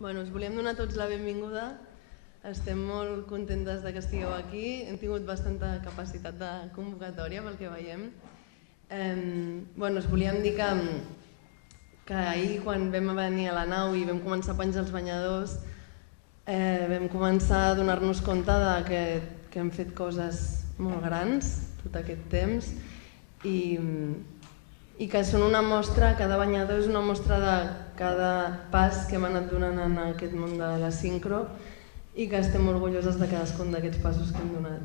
Us volíem donar tots la benvinguda. Estem molt contentes que estigueu aquí. Hem tingut bastanta capacitat de convocatòria pel que veiem. Us volíem dir que ahir quan vam venir a la nau i vam començar a penjar els banyadors vam començar a donar-nos compte que hem fet coses molt grans tot aquest temps i que són una mostra, cada banyador és una mostra de cada pas que hem anat donant en aquest món de la sincro i que estem orgulloses de cadascun d'aquests passos que hem donat.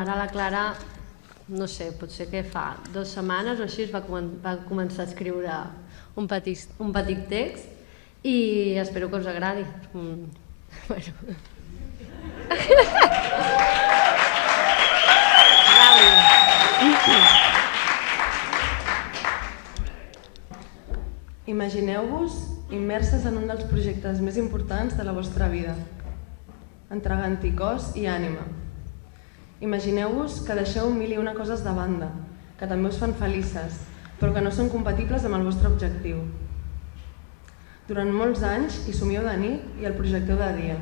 Ara la Clara, no sé, potser que fa 2 setmanes o així va començar a escriure un petit text i espero que us agradi. Imagineu-vos immerses en un dels projectes més importants de la vostra vida, entregant-hi cos i ànima. Imagineu-vos que deixeu 1001 coses de banda, que també us fan felices, però que no són compatibles amb el vostre objectiu. Durant molts anys hi somieu de nit i el projecteu de dia.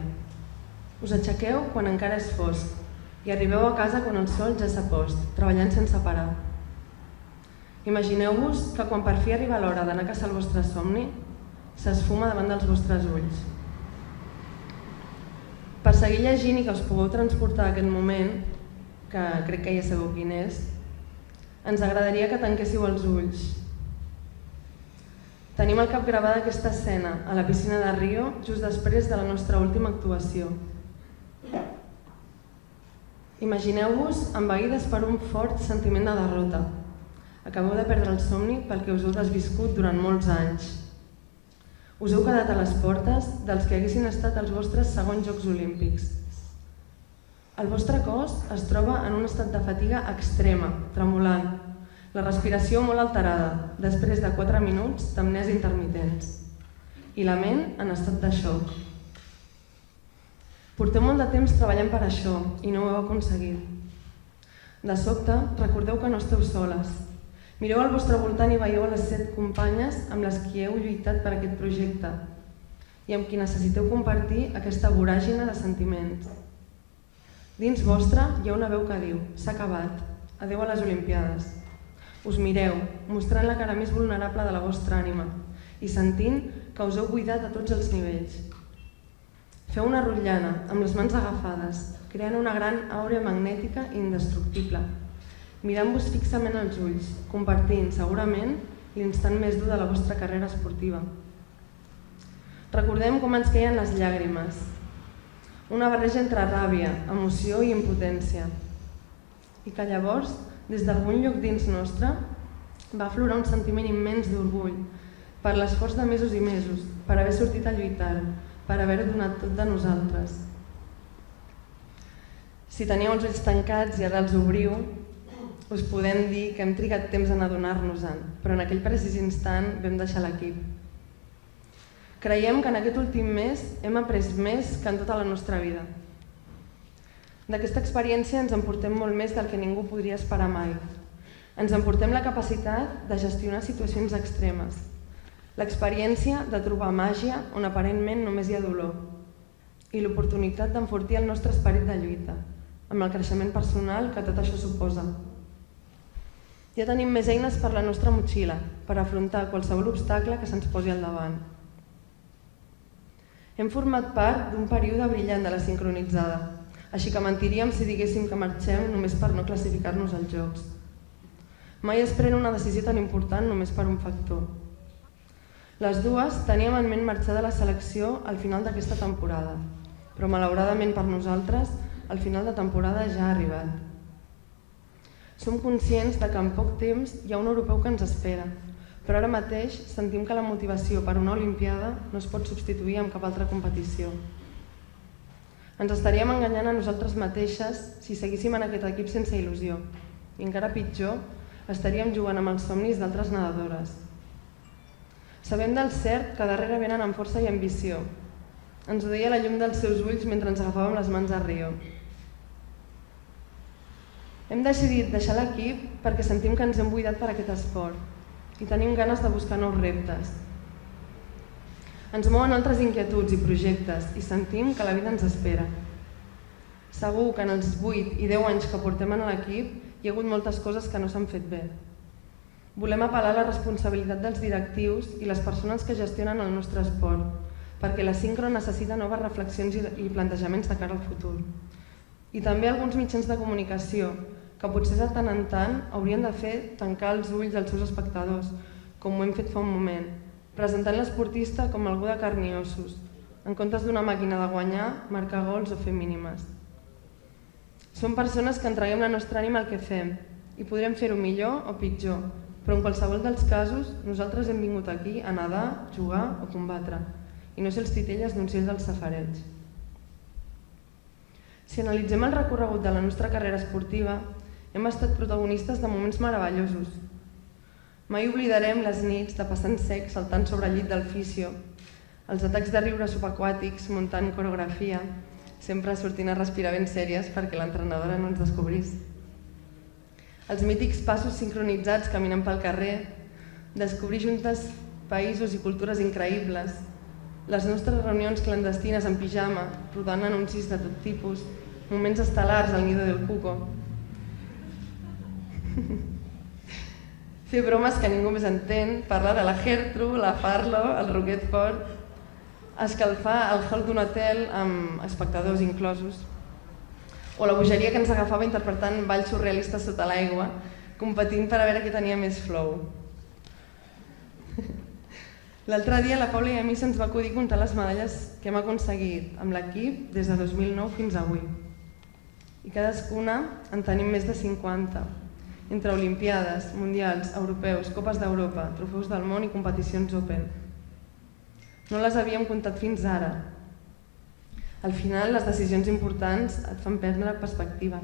Us aixequeu quan encara és fosc i arribeu a casa quan el sol ja s'ha post, treballant sense parar. Imagineu-vos que quan per fi arriba l'hora d'anar a caçar el vostre somni, s'esfuma davant dels vostres ulls. Per seguir llegint i que us pugueu transportar a aquest moment, que crec que ja sabeu quin és, ens agradaria que tanquéssiu els ulls. Tenim al cap gravada aquesta escena a la piscina de Rio just després de la nostra última actuació. Imagineu-vos envaïdes per un fort sentiment de derrota. Acabeu de perdre el somni pel que us heu desviscut durant molts anys. Us heu quedat a les portes dels que haguessin estat els vostres segons Jocs Olímpics. El vostre cos es troba en un estat de fatiga extrema, tremolant, la respiració molt alterada, després de 4 minuts d'amnèsia intermitents, i la ment en estat de xoc. Porteu molt de temps treballant per això i no ho heu aconseguit. De sobte, recordeu que no esteu soles. Mireu al vostre voltant i veieu a les 7 companyes amb les qui heu lluitat per aquest projecte i amb qui necessiteu compartir aquesta voràgina de sentiments. Dins vostre hi ha una veu que diu: s'ha acabat, adeu a les Olimpiades. Us mireu, mostrant la cara més vulnerable de la vostra ànima i sentint que us heu buidat a tots els nivells. Feu una rotllana, amb les mans agafades, creant una gran àurea magnètica i indestructible, mirant-vos fixament als ulls, compartint, segurament, l'instant més dur de la vostra carrera esportiva. Recordem com ens queien les llàgrimes, una barreja entre ràbia, emoció i impotència, i que llavors, des d'algun lloc dins nostre, va aflorar un sentiment immens d'orgull per l'esforç de mesos i mesos, per haver sortit a lluitar-ho, per haver-ho donat tot de nosaltres. Si teníeu els ulls tancats i ara els obriu, us podem dir que hem trigat temps en adonar-nos-en, però en aquell precís instant vam deixar l'equip. Creiem que en aquest últim mes hem après més que en tota la nostra vida. D'aquesta experiència ens emportem molt més del que ningú podria esperar mai. Ens emportem la capacitat de gestionar situacions extremes, l'experiència de trobar màgia on aparentment només hi ha dolor i l'oportunitat d'enfortir el nostre esperit de lluita, amb el creixement personal que tot això suposa. Ja tenim més eines per la nostra motxilla per afrontar qualsevol obstacle que se'ns posi al davant. Hem format part d'un període brillant de la sincronitzada, així que mentiríem si diguéssim que marxem només per no classificar-nos als Jocs. Mai es pren una decisió tan important només per un factor. Les dues teníem en ment marxar de la selecció al final d'aquesta temporada, però malauradament per nosaltres, el final de temporada ja ha arribat. Som conscients que en poc temps hi ha un europeu que ens espera, però ara mateix sentim que la motivació per una Olimpiada no es pot substituir amb cap altra competició. Ens estaríem enganyant a nosaltres mateixes si seguíssim en aquest equip sense il·lusió, i encara pitjor, estaríem jugant amb els somnis d'altres nedadores. Sabem del cert que darrere venen amb força i ambició. Ens ho deia la llum dels seus ulls mentre ens agafàvem les mans a Rio. Hem decidit deixar l'equip perquè sentim que ens hem buidat per aquest esport i tenim ganes de buscar nous reptes. Ens mouen altres inquietuds i projectes i sentim que la vida ens espera. Segur que en els 8 i 10 anys que portem en l'equip hi ha hagut moltes coses que no s'han fet bé. Volem apel·lar a la responsabilitat dels directius i les persones que gestionen el nostre esport, perquè la sincro necessita noves reflexions i plantejaments de cara al futur. I també alguns mitjans de comunicació, que potser de tant en tant haurien de fer tancar els ulls als seus espectadors, com ho hem fet fa un moment, presentant l'esportista com algú de carn i ossos, en comptes d'una màquina de guanyar, marcar gols o fer mínimes. Som persones que entreguem la nostra ànima al que fem i podrem fer-ho millor o pitjor, però en qualsevol dels casos nosaltres hem vingut aquí a nedar, jugar o combatre i no ser els titelles d'un ciell del safareig. Si analitzem el recorregut de la nostra carrera esportiva, hem estat protagonistes de moments meravellosos. Mai oblidarem les nits de passar en sec saltant sobre el llit del fisio, els atacs de riure subaquàtics muntant coreografia, sempre sortint a respirar ben sèries perquè l'entrenadora no ens descobrís. Els mítics passos sincronitzats caminant pel carrer, descobrir juntes països i cultures increïbles, les nostres reunions clandestines en pijama, rodant anuncis de tot tipus, moments estel·lars al nido del cuco. Fer bromes que ningú més entén, parlar de la Gertrude, la Farlo, el Roquet Fort, escalfar el hall d'un hotel amb espectadors inclosos, o la bogeria que ens agafava interpretant balls surrealistes sota l'aigua, competint per a veure qui tenia més flow. L'altre dia la Paula i a mi se'ns va acudir comptar les medalles que hem aconseguit amb l'equip des de 2009 fins avui. I cadascuna en tenim més de 50, entre olimpiades, mundials, europeus, copes d'Europa, trofeus del món i competicions open. No les havíem comptat fins ara. Al final, les decisions importants et fan perdre perspectiva.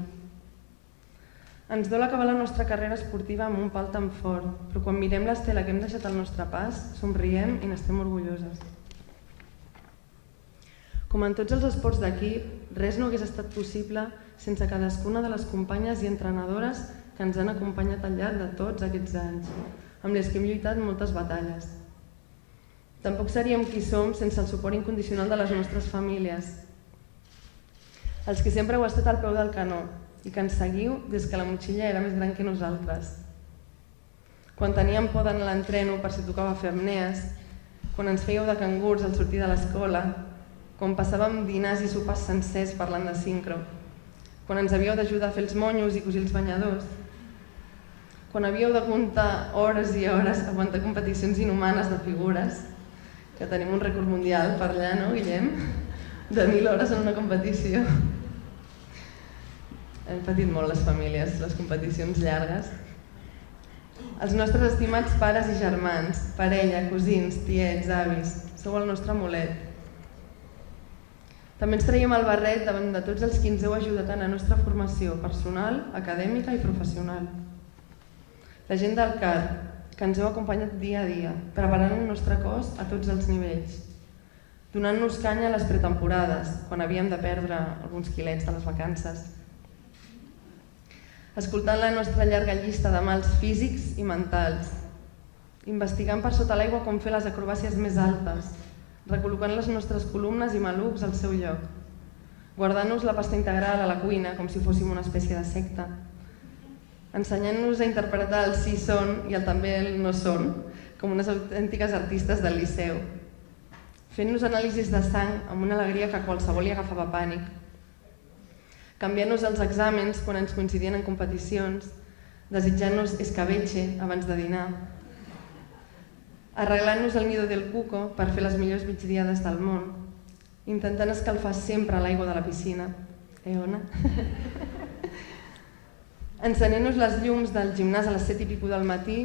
Ens dol acabar la nostra carrera esportiva amb un pal tan fort, però quan mirem l'estela que hem deixat al nostre pas, somriem i n'estem orgulloses. Com en tots els esports d'equip, res no hagués estat possible sense cadascuna de les companyes i entrenadores que ens han acompanyat al llarg de tots aquests anys, amb les que hem lluitat moltes batalles. Tampoc seríem qui som sense el suport incondicional de les nostres famílies, els que sempre heu estat al peu del canó i que ens seguiu des que la motxilla era més gran que nosaltres. Quan teníem por d'anar a l'entreno per si tocava fer apnees, quan ens fèieu de cangurs al sortir de l'escola, quan passàvem dinars i sopars sencers parlant de sincro, quan ens havíeu d'ajudar a fer els monyos i cosir els banyadors, quan havíeu de comptar hores i hores a aguantar competicions inhumanes de figures, que tenim un rècord mundial per allà, no, Guillem? De 1.000 hores en una competició. Hem patit molt les famílies, les competicions llargues. Els nostres estimats pares i germans, parella, cosins, tiets, avis, sou el nostre amulet. També ens traiem el barret davant de tots els que ens heu ajudat en la nostra formació personal, acadèmica i professional. La gent del CAR, que ens heu acompanyat dia a dia, preparant el nostre cos a tots els nivells, donant-nos canya a les pretemporades, quan havíem de perdre alguns quilets de les vacances, escoltant la nostra llarga llista de mals físics i mentals, investigant per sota l'aigua com fer les acrobàcies més altes, recol·locant les nostres columnes i malucs al seu lloc, guardant-nos la pasta integral a la cuina com si fóssim una espècie de secta, ensenyant-nos a interpretar el sí són i el també el no són, com unes autèntiques artistes del liceu, fent-nos anàlisis de sang amb una alegria que a qualsevol li agafava pànic, canviant-nos els exàmens quan ens coincidien en competicions, desitjant-nos escabeche abans de dinar, arreglant-nos el nido del cuco per fer les millors migdiades del món, intentant escalfar sempre l'aigua de la piscina, Ona? Encenent-nos les llums del gimnàs a les 7:15 del matí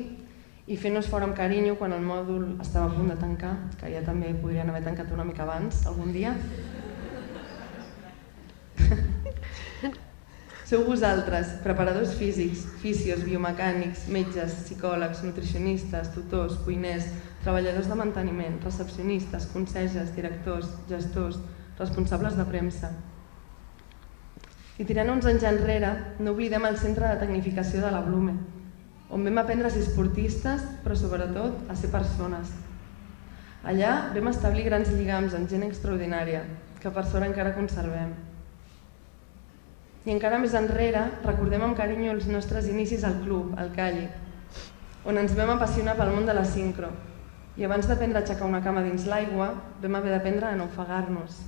i fent-nos fora amb carinyo quan el mòdul estava a punt de tancar, que ja també podrien haver tancat una mica abans, algun dia. Sou vosaltres, preparadors físics, fisios, biomecànics, metges, psicòlegs, nutricionistes, tutors, cuiners, treballadors de manteniment, recepcionistes, conserges, directors, gestors, responsables de premsa. I tirant uns anys enrere, no oblidem el centre de tecnificació de la Blume, on vam aprendre a ser esportistes, però sobretot a ser persones. Allà vam establir grans lligams amb gent extraordinària, que per sort encara conservem. I encara més enrere recordem amb carinyo els nostres inicis al club, al Calli, on ens vam apassionar pel món de la sincro. I abans d'aprendre a aixecar una cama dins l'aigua, vam haver d'aprendre a no ofegar-nos.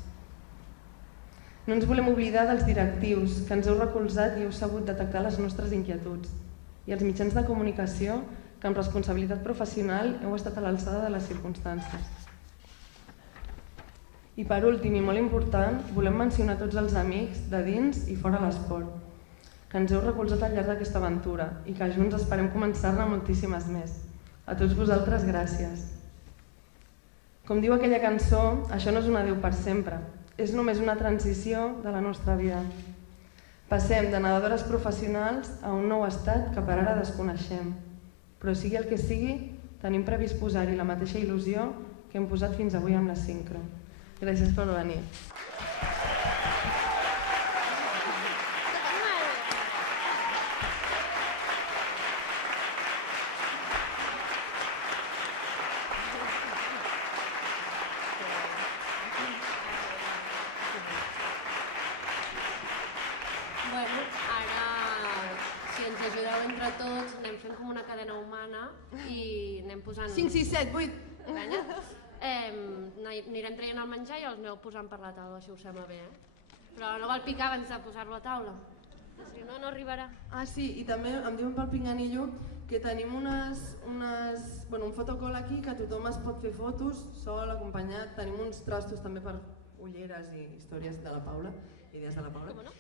No ens volem oblidar dels directius, que ens heu recolzat i heu sabut detectar les nostres inquietuds, i els mitjans de comunicació, que amb responsabilitat professional heu estat a l'alçada de les circumstàncies. I per últim, i molt important, volem mencionar tots els amics de dins i fora l'esport, que ens heu recolzat al llarg d'aquesta aventura i que junts esperem començar-ne moltíssimes més. A tots vosaltres, gràcies. Com diu aquella cançó, això no és un adéu per sempre, és només una transició de la nostra vida. Passem de nedadores professionals a un nou estat que per ara desconeixem, però sigui el que sigui, tenim previst posar-hi la mateixa il·lusió que hem posat fins avui amb la sincro. Gràcies per venir. Bueno, ara, si ens ajudeu entre tots, anem fent com una cadena humana i anem posant... 5, 6, 7, 8... Penya. Anirem traient el menjar i els aneu posant per la taula, si us sembla bé, Però no val picar abans de posar-lo a taula, si no, no arribarà. Ah, sí, i també em diuen pel pinganillo que tenim un fotocall aquí que tothom es pot fer fotos, sol, acompanyat. Tenim uns trastos també per ulleres i històries de la Paula, idees de la Paula. Com no?